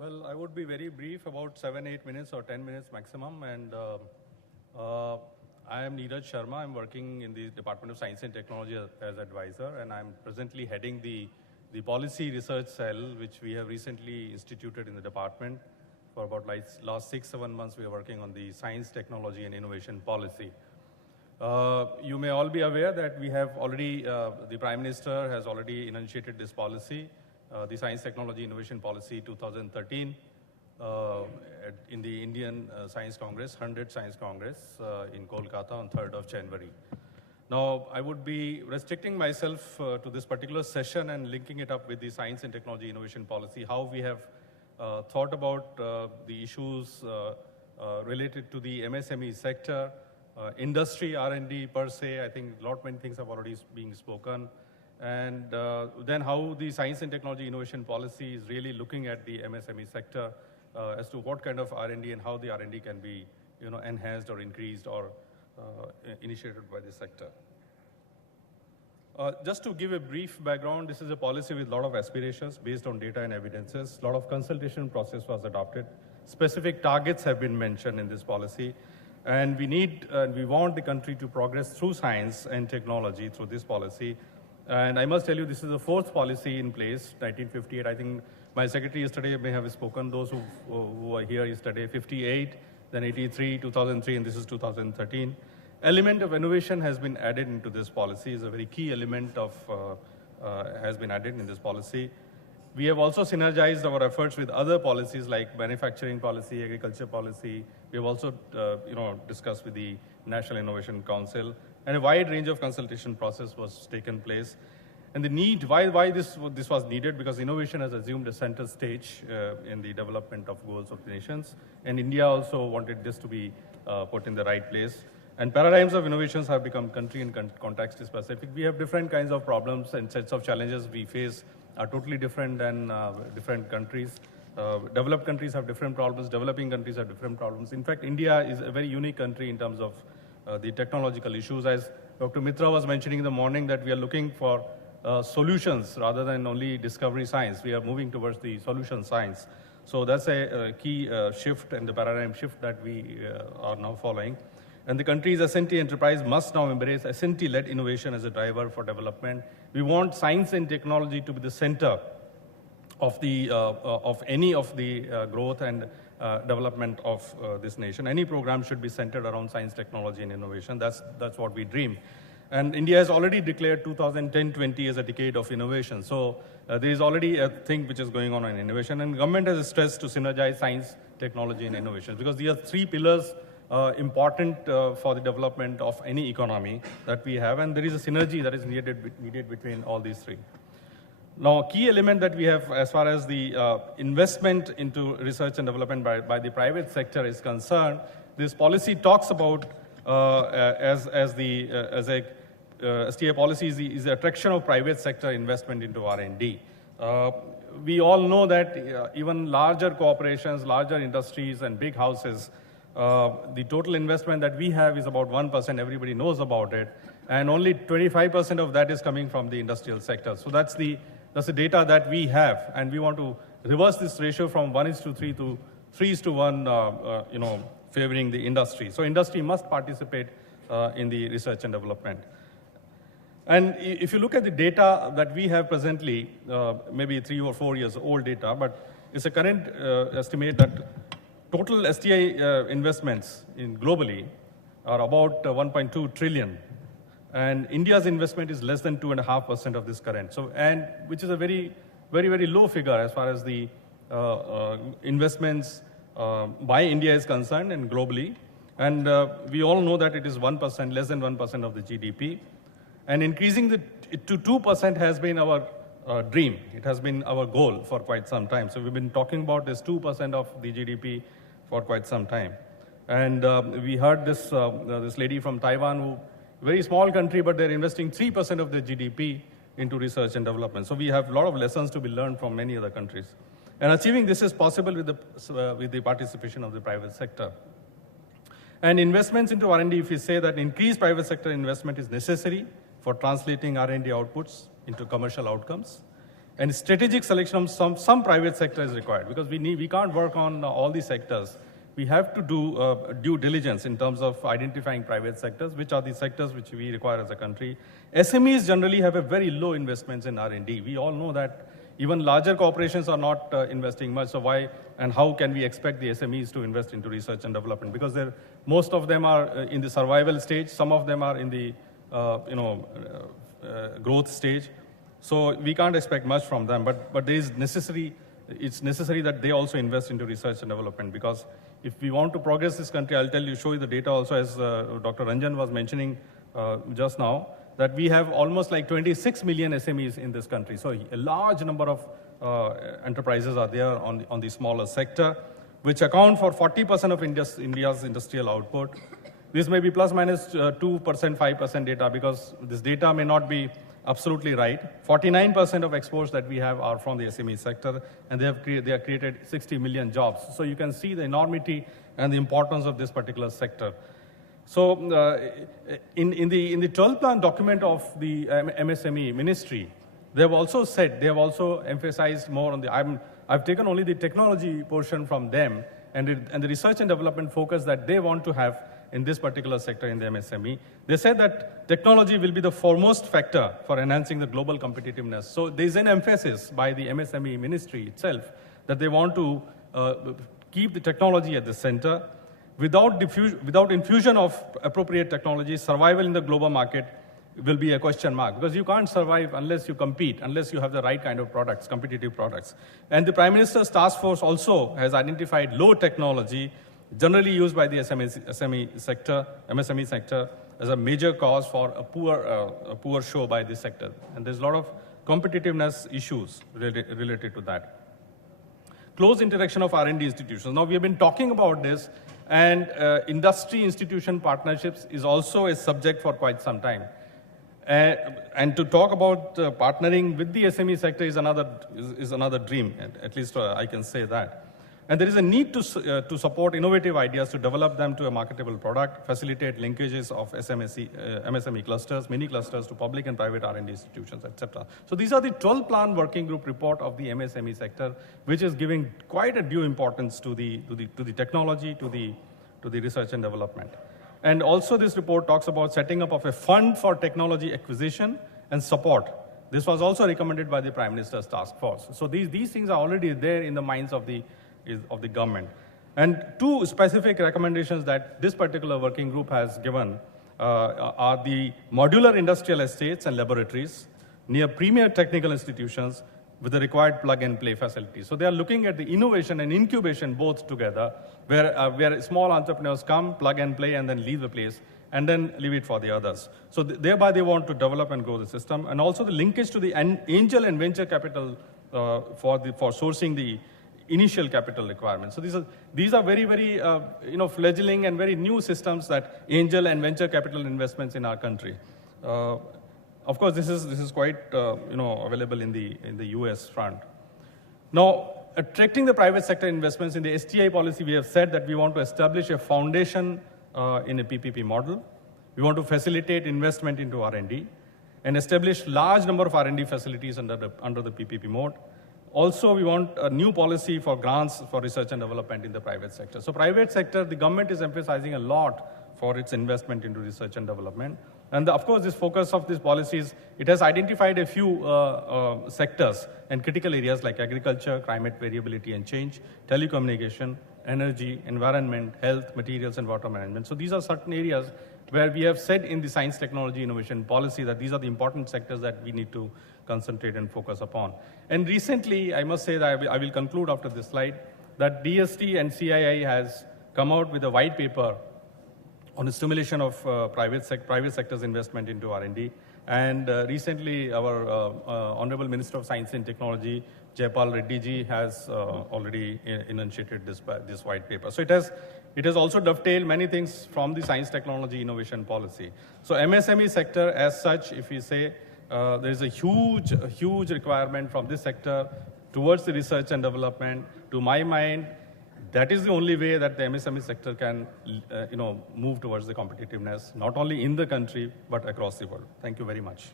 Well, I would be very brief, about 7-8 minutes or 10 minutes maximum. And I am Neeraj Sharma. I'm working in the Department of Science and Technology as advisor, and I'm presently heading the policy research cell, which we have recently instituted in the department. For about last 6-7 months, we are working on the science, technology, and innovation policy. You may all be aware that we have already, the Prime Minister has already initiated this policy, the Science, Technology, Innovation Policy 2013 in the Indian Science Congress, 100th Science Congress in Kolkata on 3rd of January. Now, I would be restricting myself to this particular session and linking it up with the Science and Technology Innovation Policy, how we have thought about the issues related to the MSME sector, industry, R&D per se. I think many things have already been spoken. And then how the Science and Technology Innovation Policy is really looking at the MSME sector as to what kind of R&D and how the R&D can be enhanced or increased or initiated by the sector. Just to give a brief background, this is a policy with a lot of aspirations based on data and evidences. A lot of consultation process was adopted. Specific targets have been mentioned in this policy. And we want the country to progress through science and technology through this policy. And I must tell you, this is the fourth policy in place, 1958. I think my secretary yesterday may have spoken, those who are here yesterday, 58, then 83, 2003, and this is 2013. Element of innovation has been added into this policy, is a very key element of, has been added in this policy. We have also synergized our efforts with other policies like manufacturing policy, agriculture policy. We have also, discussed with the National Innovation Council, and a wide range of consultation process was taken place. And the need, why this was needed, because innovation has assumed a center stage in the development of goals of the nations. And India also wanted this to be put in the right place. And paradigms of innovations have become country and context specific. We have different kinds of problems and sets of challenges we face are totally different than different countries. Developed countries have different problems, developing countries have different problems. In fact, India is a very unique country in terms of the technological issues. As Dr. Mitra was mentioning in the morning, that we are looking for solutions rather than only discovery science. We are moving towards the solution science. So that's a key shift and the paradigm shift that we are now following. And the country's S&T enterprise must now embrace S&T-led innovation as a driver for development. We want science and technology to be the center of any of the growth and development of this nation. Any program should be centered around science, technology, and innovation. That's what we dream. And India has already declared 2010-20 as a decade of innovation. So there is already a thing which is going on in innovation. And government has stressed to synergize science, technology, and innovation, because these are three pillars important for the development of any economy that we have. And there is a synergy that is needed between all these three. Now, key element that we have as far as the investment into research and development by the private sector is concerned, this policy talks about as a STA policy is the attraction of private sector investment into R&D. We all know that even larger corporations, larger industries, and big houses, the total investment that we have is about 1%. Everybody knows about it, and only 25% of that is coming from the industrial sector. So that's the data that we have, and we want to reverse this ratio from 1:3 to 3:1, favoring the industry. So industry must participate in the research and development. And if you look at the data that we have presently, maybe 3 or 4 years old data, but it's a current estimate that total STI investments globally are about 1.2 trillion. And India's investment is less than 2.5% of this current. So, and which is a very, very, very low figure as far as the investments by India is concerned and globally. And we all know that it is 1%, less than 1% of the GDP. And increasing it to 2% has been our dream. It has been our goal for quite some time. So we've been talking about this 2% of the GDP for quite some time. And we heard this lady from Taiwan, who very small country, but they're investing 3% of their GDP into research and development. So we have a lot of lessons to be learned from many other countries. And achieving this is possible with the participation of the private sector. And investments into R&D, if we say that increased private sector investment is necessary for translating R&D outputs into commercial outcomes. And strategic selection of some private sector is required, because we can't work on all the sectors. We have to do due diligence in terms of identifying private sectors, which are the sectors which we require as a country. SMEs generally have a very low investments in R&D. We all know that even larger corporations are not investing much, so why and how can we expect the SMEs to invest into research and development? Because most of them are in the survival stage, some of them are in the growth stage. So we can't expect much from them, but it's necessary that they also invest into research and development, because if we want to progress this country, I'll show you the data also, as Dr. Ranjan was mentioning just now, that we have almost like 26 million SMEs in this country. So a large number of enterprises are there on the smaller sector, which account for 40% of India's industrial output. This may be plus minus 2%, 5% data, because this data may not be absolutely right. 49% of exports that we have are from the SME sector, and they have created 60 million jobs. So you can see the enormity and the importance of this particular sector. So in the 12 plan document of the MSME ministry, they have also emphasized more on I've taken only the technology portion from them, and the research and development focus that they want to have in this particular sector in the MSME. They said that technology will be the foremost factor for enhancing the global competitiveness. So there's an emphasis by the MSME ministry itself that they want to keep the technology at the center. Without infusion of appropriate technology, survival in the global market will be a question mark, because you can't survive unless you compete, unless you have the right kind of products, competitive products. And the Prime Minister's task force also has identified low technology generally used by the MSME sector as a major cause for a poor show by this sector. And there's a lot of competitiveness issues related to that. Close interaction of R&D institutions. Now, we have been talking about this, and industry institution partnerships is also a subject for quite some time. And to talk about partnering with the SME sector is another dream, at least I can say that. And there is a need to support innovative ideas to develop them to a marketable product, facilitate linkages of MSME clusters, mini clusters to public and private R&D institutions, etc. So these are the 12 plan working group report of the MSME sector, which is giving quite a due importance to the technology, to the research and development. And also this report talks about setting up of a fund for technology acquisition and support. This was also recommended by the Prime Minister's task force. So these things are already there in the minds of the government. And two specific recommendations that this particular working group has given are the modular industrial estates and laboratories near premier technical institutions with the required plug-and-play facilities. So they are looking at the innovation and incubation both together, where small entrepreneurs come, plug and play, and then leave the place, and then leave it for the others. So thereby they want to develop and grow the system, and also the linkage to the angel and venture capital for sourcing the initial capital requirements. So these are very, very fledgling and very new systems, that angel and venture capital investments in our country. Of course, this is quite available in the US front. Now, attracting the private sector investments in the STI policy, we have said that we want to establish a foundation in a PPP model. We want to facilitate investment into R&D and establish large number of R&D facilities under the PPP mode. Also, we want a new policy for grants for research and development in the private sector. So private sector, the government is emphasizing a lot for its investment into research and development. And of course, this focus of these policies, it has identified a few sectors and critical areas like agriculture, climate variability and change, telecommunication, energy, environment, health, materials, and water management. So these are certain areas where we have said in the science, technology, innovation policy that these are the important sectors that we need to concentrate and focus upon. And recently, I must say that I will conclude after this slide, that DST and CII has come out with a white paper on the stimulation of private sector's investment into R&D. And recently, our Honorable Minister of Science and Technology, Jayapal Reddy ji, has already initiated this white paper. So it has also dovetailed many things from the science, technology, innovation policy. So MSME sector as such, if we say, there is a huge requirement from this sector towards the research and development. To my mind, that is the only way that the MSME sector can move towards the competitiveness, not only in the country, but across the world. Thank you very much.